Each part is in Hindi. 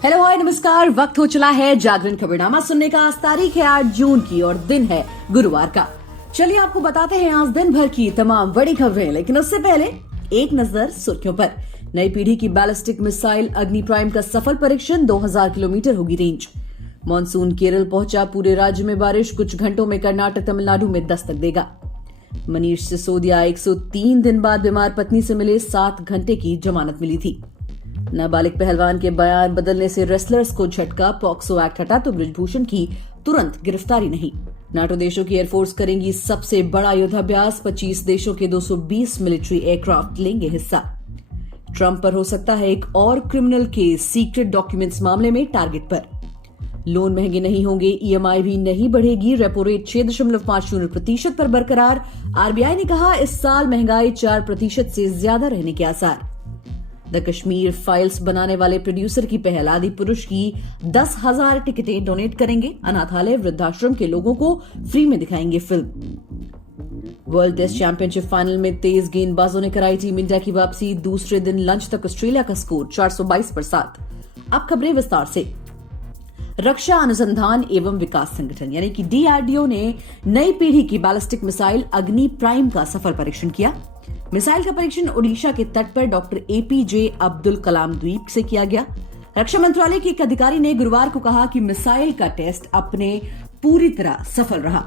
हेलो हाय नमस्कार। वक्त हो चला है जागरण खबरनामा सुनने का। आज तारीख है 8 जून की और दिन है गुरुवार का। चलिए आपको बताते हैं आज दिन भर की तमाम बड़ी खबरें, लेकिन उससे पहले एक नजर सुर्खियों पर। नई पीढ़ी की बैलिस्टिक मिसाइल अग्नि प्राइम का सफल परीक्षण, 2000 किलोमीटर होगी रेंज। मानसून केरल पहुंचा, पूरे राज्य में बारिश, कुछ घंटों में कर्नाटक तमिलनाडु में दस्तक देगा। मनीष सिसोदिया 103 दिन बाद बीमार पत्नी से मिले, 7 घंटे की जमानत मिली थी। नाबालिग पहलवान के बयान बदलने से रेसलर्स को झटका, पॉक्सो एक्ट हटा तो बृजभूषण की तुरंत गिरफ्तारी नहीं। नाटो देशों की एयरफोर्स करेंगी सबसे बड़ा युद्धाभ्यास, 25 देशों के 220 मिलिट्री एयरक्राफ्ट लेंगे हिस्सा। ट्रंप पर हो सकता है एक और क्रिमिनल केस, सीक्रेट डॉक्यूमेंट्स मामले में टारगेट पर। लोन महंगे नहीं होंगे, ईएमआई भी नहीं बढ़ेगी, रेपो रेट 6.50% पर बरकरार। आरबीआई ने कहा इस साल महंगाई 4% से ज्यादा रहने के आसार। द कश्मीर फाइल्स बनाने वाले प्रोड्यूसर की पहल, आदि पुरुष की 10,000 टिकटें डोनेट करेंगे। अनाथालय वृद्धाश्रम के लोगों को फ्री में दिखाएंगे film. World Test Championship final में तेज गेंदबाजों ने कराई टीम इंडिया की वापसी। दूसरे दिन लंच तक ऑस्ट्रेलिया का स्कोर 422 पर 7। अब खबरें विस्तार से। रक्षा अनुसंधान एवं विकास संगठन यानी कि डीआरडीओ ने नई पीढ़ी की बैलिस्टिक मिसाइल अग्नि प्राइम का सफल परीक्षण किया। मिसाइल का परीक्षण ओडिशा के तट पर डॉक्टर एपीजे अब्दुल कलाम द्वीप से किया गया। रक्षा मंत्रालय के एक अधिकारी ने गुरुवार को कहा कि मिसाइल का टेस्ट अपने पूरी तरह सफल रहा।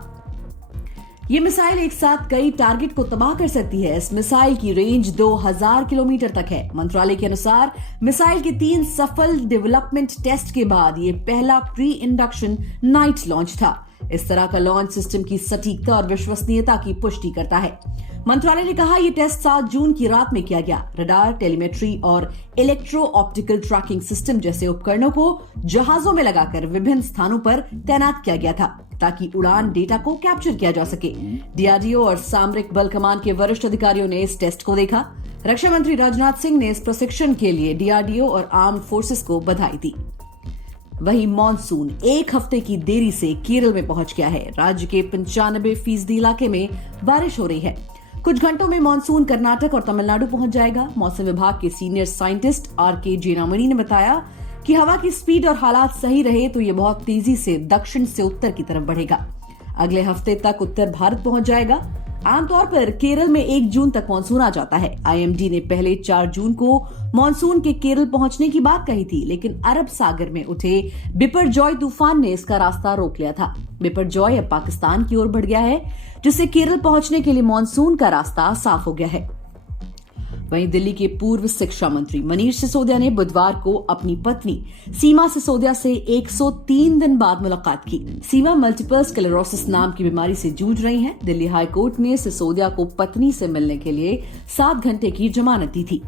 ये मिसाइल एक साथ कई टारगेट को तबाह कर सकती है। इस मिसाइल की रेंज 2000 किलोमीटर तक है। मंत्रालय के अनुसार मिसाइल के 3 सफल डेवलपमेंट टेस्ट के बाद ये पहला प्री इंडक्शन नाइट लॉन्च था। इस तरह का लॉन्च सिस्टम की सटीकता और विश्वसनीयता की पुष्टि करता है। मंत्रालय ने कहा यह टेस्ट 7 जून की रात में किया गया। रडार, टेलीमेट्री और इलेक्ट्रो ऑप्टिकल ट्रैकिंग सिस्टम जैसे उपकरणों को जहाजों में लगाकर विभिन्न स्थानों पर तैनात किया गया था ताकि उड़ान डेटा को कैप्चर किया जा सके। डीआरडीओ और सामरिक बल कमान के वरिष्ठ अधिकारियों ने इस टेस्ट को देखा। रक्षा मंत्री राजनाथ सिंह ने इस प्रशिक्षण के लिए डीआरडीओ और आर्म्ड फोर्सेस को बधाई दी। वहीं मॉनसून 1 हफ्ते की देरी से केरल में पहुंच गया है। राज्य के 95% इलाके में बारिश हो रही है। कुछ घंटों में मॉनसून कर्नाटक और तमिलनाडु पहुंच जाएगा। मौसम विभाग के सीनियर साइंटिस्ट आरके जेनामणि ने बताया कि हवा की स्पीड और हालात सही रहे तो ये बहुत तेजी से दक्षिण से उत्तर की तरफ बढ़ेगा। अगले हफ्ते तक उत्तर भारत पहुंच जाएगा। आमतौर पर केरल में 1 जून तक मानसून आ जाता है। आईएमडी ने पहले 4 जून को मानसून के केरल पहुंचने की बात कही थी, लेकिन अरब सागर में उठे बिपरजॉय तूफान ने इसका रास्ता रोक लिया था। बिपरजॉय अब पाकिस्तान की ओर बढ़ गया है, जिससे केरल पहुंचने के लिए मानसून का रास्ता साफ हो गया है। वहीं दिल्ली के पूर्व शिक्षा मंत्री मनीष सिसोदिया ने बुधवार को अपनी पत्नी सीमा सिसोदिया से 103 दिन बाद मुलाकात की। सीमा मल्टीपल स्क्लेरोसिस नाम की बीमारी से जूझ रही हैं। दिल्ली हाईकोर्ट ने सिसोदिया को पत्नी से मिलने के लिए 7 घंटे की जमानत दी थी।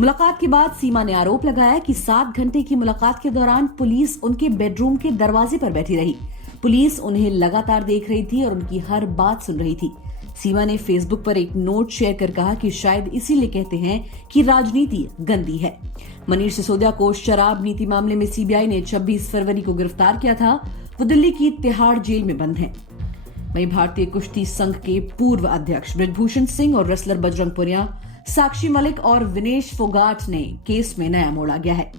मुलाकात के बाद सीमा ने आरोप लगाया कि 7 घंटे की मुलाकात के दौरान पुलिस उनके बेडरूम के दरवाजे पर बैठी रही। पुलिस उन्हें लगातार देख रही थी और उनकी हर बात सुन रही थी। सीमा ने फेसबुक पर एक नोट शेयर कर कहा कि शायद इसीलिए कहते हैं कि राजनीति गंदी है। मनीष सिसोदिया को शराब नीति मामले में सीबीआई ने 26 फरवरी को गिरफ्तार किया था। वो दिल्ली की तिहाड़ जेल में बंद हैं। वहीं भारतीय कुश्ती संघ के पूर्व अध्यक्ष बृजभूषण सिंह और रेसलर बजरंग पुनिया, साक्षी मलिक और विनेश फोगाट ने केस में नया मोड़ आ गया है।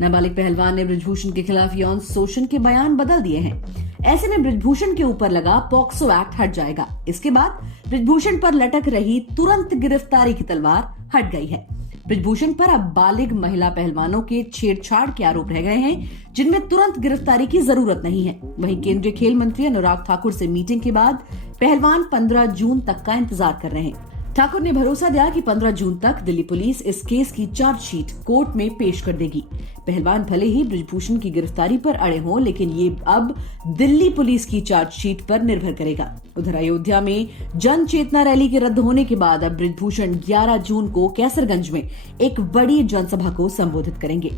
नाबालिग पहलवान ने बृजभूषण के खिलाफ यौन शोषण के बयान बदल दिए हैं। ऐसे में बृजभूषण के ऊपर लगा पॉक्सो एक्ट हट जाएगा। इसके बाद बृजभूषण पर लटक रही तुरंत गिरफ्तारी की तलवार हट गई है। बृजभूषण पर अब बालिग महिला पहलवानों के छेड़छाड़ के आरोप रह गए हैं, जिनमें तुरंत गिरफ्तारी की जरूरत नहीं है। वहीं केंद्रीय खेल मंत्री अनुराग ठाकुर से मीटिंग के बाद पहलवान 15 जून तक का इंतजार कर रहे हैं। ठाकुर ने भरोसा दिया कि 15 जून तक दिल्ली पुलिस इस केस की चार्जशीट कोर्ट में पेश कर देगी। पहलवान भले ही बृजभूषण की गिरफ्तारी पर अड़े हों, लेकिन ये अब दिल्ली पुलिस की चार्जशीट पर निर्भर करेगा। उधर अयोध्या में जन चेतना रैली के रद्द होने के बाद अब बृजभूषण 11 जून को कैसरगंज में एक बड़ी जनसभा को संबोधित करेंगे।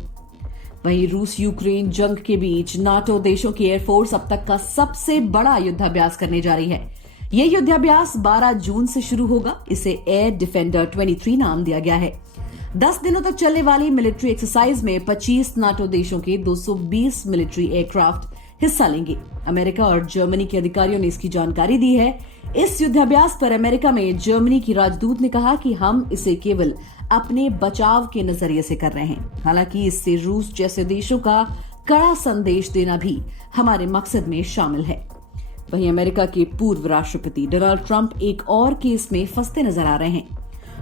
वहीं रूस यूक्रेन जंग के बीच नाटो देशों की एयरफोर्स अब तक का सबसे बड़ा युद्धाभ्यास करने जा रही है। ये युद्धाभ्यास 12 जून से शुरू होगा। इसे एयर डिफेंडर 23 नाम दिया गया है। 10 दिनों तक चलने वाली मिलिट्री एक्सरसाइज में 25 नाटो देशों के 220 मिलिट्री एयरक्राफ्ट हिस्सा लेंगे। अमेरिका और जर्मनी के अधिकारियों ने इसकी जानकारी दी है। इस युद्धाभ्यास पर अमेरिका में जर्मनी की राजदूत ने कहा कि हम इसे केवल अपने बचाव के नजरिए से कर रहे हैं। हालांकि इससे रूस जैसे देशों का कड़ा संदेश देना भी हमारे मकसद में शामिल है। वहीं अमेरिका के पूर्व राष्ट्रपति डोनाल्ड ट्रंप एक और केस में फंसते नजर आ रहे हैं।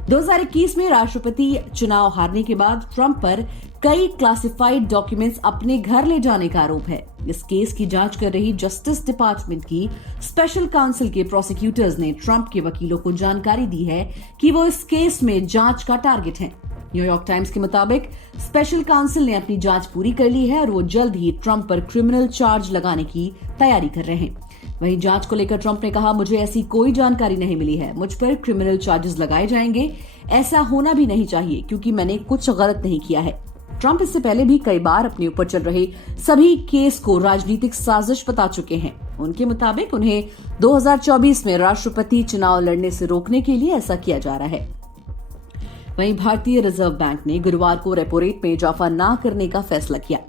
2021 में राष्ट्रपति चुनाव हारने के बाद ट्रंप पर कई क्लासिफाइड डॉक्यूमेंट्स अपने घर ले जाने का आरोप है। इस केस की जांच कर रही जस्टिस डिपार्टमेंट की स्पेशल काउंसिल के प्रोसिक्यूटर्स ने ट्रंप के वकीलों को जानकारी दी है कि वो इस केस में जांच का टारगेट हैं। न्यूयॉर्क टाइम्स के मुताबिक स्पेशल काउंसिल ने अपनी जांच पूरी कर ली है और वो जल्द ही ट्रंप पर क्रिमिनल चार्ज लगाने की तैयारी कर रहे हैं। वहीं जांच को लेकर ट्रंप ने कहा, मुझे ऐसी कोई जानकारी नहीं मिली है, मुझ पर क्रिमिनल चार्जेस लगाए जाएंगे। ऐसा होना भी नहीं चाहिए क्योंकि मैंने कुछ गलत नहीं किया है। ट्रंप इससे पहले भी कई बार अपने ऊपर चल रहे सभी केस को राजनीतिक साजिश बता चुके हैं। उनके मुताबिक उन्हें 2024 में राष्ट्रपति चुनाव लड़ने से रोकने के लिए ऐसा किया जा रहा है। वहीं भारतीय रिजर्व बैंक ने गुरुवार को रेपो रेट में इजाफा न करने का फैसला किया,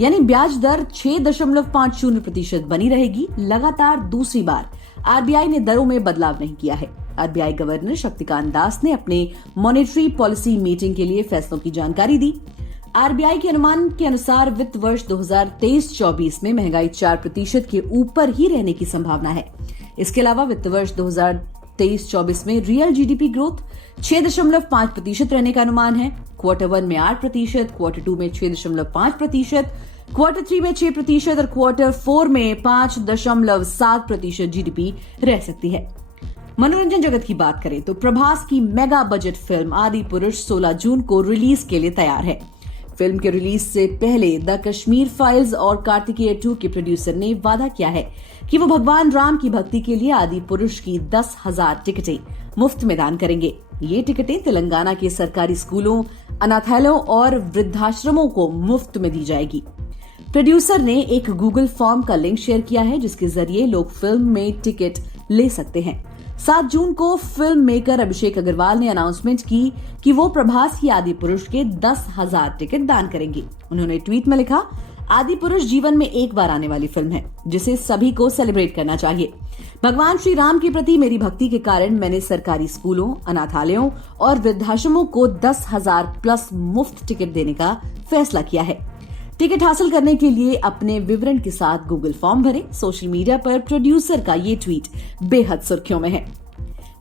यानी ब्याज दर 6.50% बनी रहेगी। लगातार दूसरी बार आरबीआई ने दरों में बदलाव नहीं किया है। आरबीआई गवर्नर शक्तिकांत दास ने अपने मॉनेटरी पॉलिसी मीटिंग के लिए फैसलों की जानकारी दी। आरबीआई के अनुमान के अनुसार वित्त वर्ष 2023-24 में महंगाई 4% के ऊपर ही रहने की संभावना है। इसके अलावा वित्त वर्ष 2023-24 में रियल जीडीपी ग्रोथ 6.5% रहने का अनुमान है। क्वार्टर 1 में 8%, क्वार्टर 2 में 6.5%, क्वार्टर 3 में 6% और क्वार्टर 4 में 5.7% जीडीपी रह सकती है। मनोरंजन जगत की बात करें तो प्रभास की मेगा बजट फिल्म आदि पुरुष 16 जून को रिलीज के लिए तैयार है। फिल्म के रिलीज से पहले द कश्मीर फाइल्स और कार्तिकेय 2 के प्रोड्यूसर ने वादा किया है कि वो भगवान राम की भक्ति के लिए आदि पुरुष की 10,000 टिकटें मुफ्त में दान करेंगे। ये टिकटें तेलंगाना के सरकारी स्कूलों, अनाथालयों और वृद्धाश्रमों को मुफ्त में दी जाएगी। प्रोड्यूसर ने एक गूगल फॉर्म का लिंक शेयर किया है जिसके जरिए लोग फिल्म में टिकट ले सकते हैं। 7 जून को फिल्म मेकर अभिषेक अग्रवाल ने अनाउंसमेंट की कि वो प्रभास की आदि पुरुष के 10,000 टिकट दान करेंगे। उन्होंने ट्वीट में लिखा, आदि पुरुष जीवन में एक बार आने वाली फिल्म है जिसे सभी को सेलिब्रेट करना चाहिए। भगवान श्री राम के प्रति मेरी भक्ति के कारण मैंने सरकारी स्कूलों, अनाथालयों और वृद्धाश्रमों को 10,000 प्लस मुफ्त टिकट देने का फैसला किया है। टिकट हासिल करने के लिए अपने विवरण के साथ गूगल फॉर्म भरें। सोशल मीडिया पर प्रोड्यूसर का ये ट्वीट बेहद सुर्खियों में है।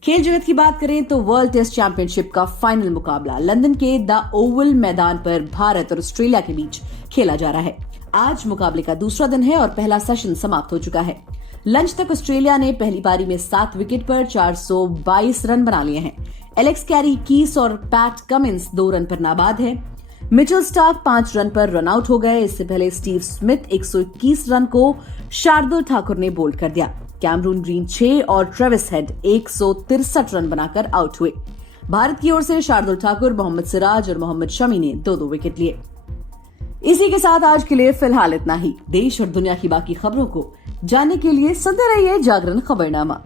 खेल जगत की बात करें तो वर्ल्ड टेस्ट चैंपियनशिप का फाइनल मुकाबला लंदन के द ओवल मैदान पर भारत और ऑस्ट्रेलिया के बीच खेला जा रहा है। आज मुकाबले का दूसरा दिन है और पहला सेशन समाप्त हो चुका है। लंच तक ऑस्ट्रेलिया ने पहली पारी में 7 विकेट पर 422 रन बना लिए हैं। एलेक्स कैरी, कीस और पैट कमिंस 2 रन पर नाबाद है। मिचेल स्टार्क 5 रन पर रन आउट हो गए। इससे पहले स्टीव स्मिथ 121 रन को शार्दुल ठाकुर ने बोल्ड कर दिया। कैमरून ग्रीन 6 और ट्रेविस हेड 163 रन बनाकर आउट हुए। भारत की ओर से शार्दुल ठाकुर, मोहम्मद सिराज और मोहम्मद शमी ने 2-2 विकेट लिए। इसी के साथ आज के लिए फिलहाल इतना ही। देश और दुनिया की बाकी खबरों को जानने के लिए सुनते रहिए जागरण खबरनामा।